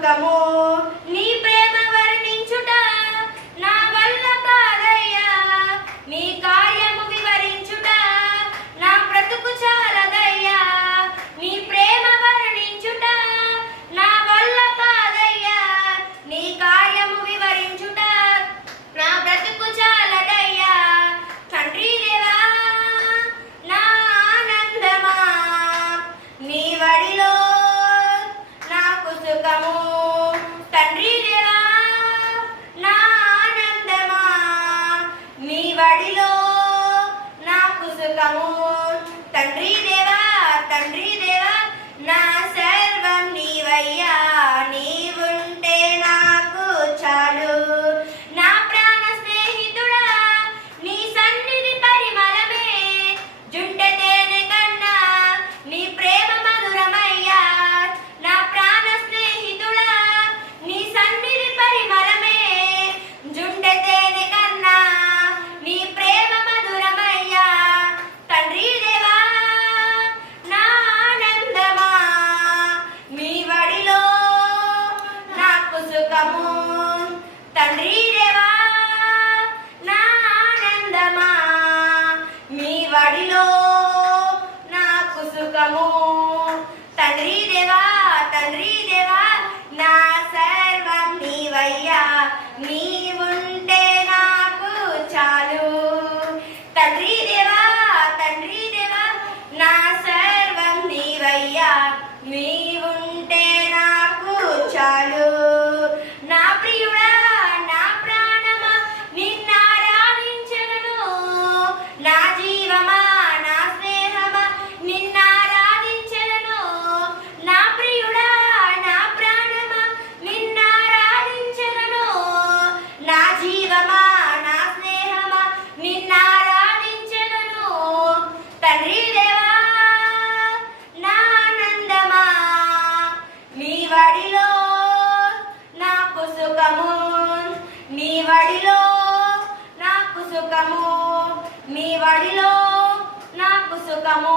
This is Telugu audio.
సుఖము నీ ప్రేమ వర్ణించుట నా వల్ల కాదయ్యా నీ కార్యము వివరించుట నా బ్రతుకు చాలదయ్యా నీ ప్రేమ వర్ణించుట నా వల్ల కాదయ్యా నీ కార్యము వివరించుట నా బ్రతుకు చాలదయ్యా తండ్రి దేవా నా ఆనందమా నీ వడిలో నాకు సుఖము తండ్రి దేవా నా ఆనందమా నీ వడిలో నాకు సుఖము తండ్రి దేవా నా సర్వం నీవయ్యా నీవుంటే నాకు చాలు నా ప్రాణ స్నేహితుడా నీ సన్నిధి పరిమళమే జుంటె తేనె కన్నా నీ ప్రేమ మధురమయ్యా నా ప్రాణ స్నేహితుడా నీ సన్నిధి పరిమళమే జుంటె తేనె కన్నా నీ ప్రేమ మధురమయ్యా తండ్రి దేవా నా ఆనందమా నీ వడిలో నాకు సుఖము తండ్రి దేవా నా ఆనందమా నీ వడిలో నాకు సుఖము తండ్రి దేవా నా సర్వం నీవయ్యా నీవుంటే నాకు చాలు తండ్రి దేవా నా సర్వం నీవయ్యా నీవుంటే నాకు చాలు నా ప్రియుడా నా ప్రాణమా నిన్నారాధించెదను నా జీవమా నా స్నేహమా నిన్నారాధించెదను నా ప్రియుడా నా ప్రాణమా నిన్నారాధించెదను నా జీవమా నా స్నేహమా నిన్నారాధించెదను తండ్రి దేవా నా ఆనందమా నీ వడిలో నాకు సుఖము నీ వడిలో నాకు సుఖము నీ వడిలో నాకు సుఖము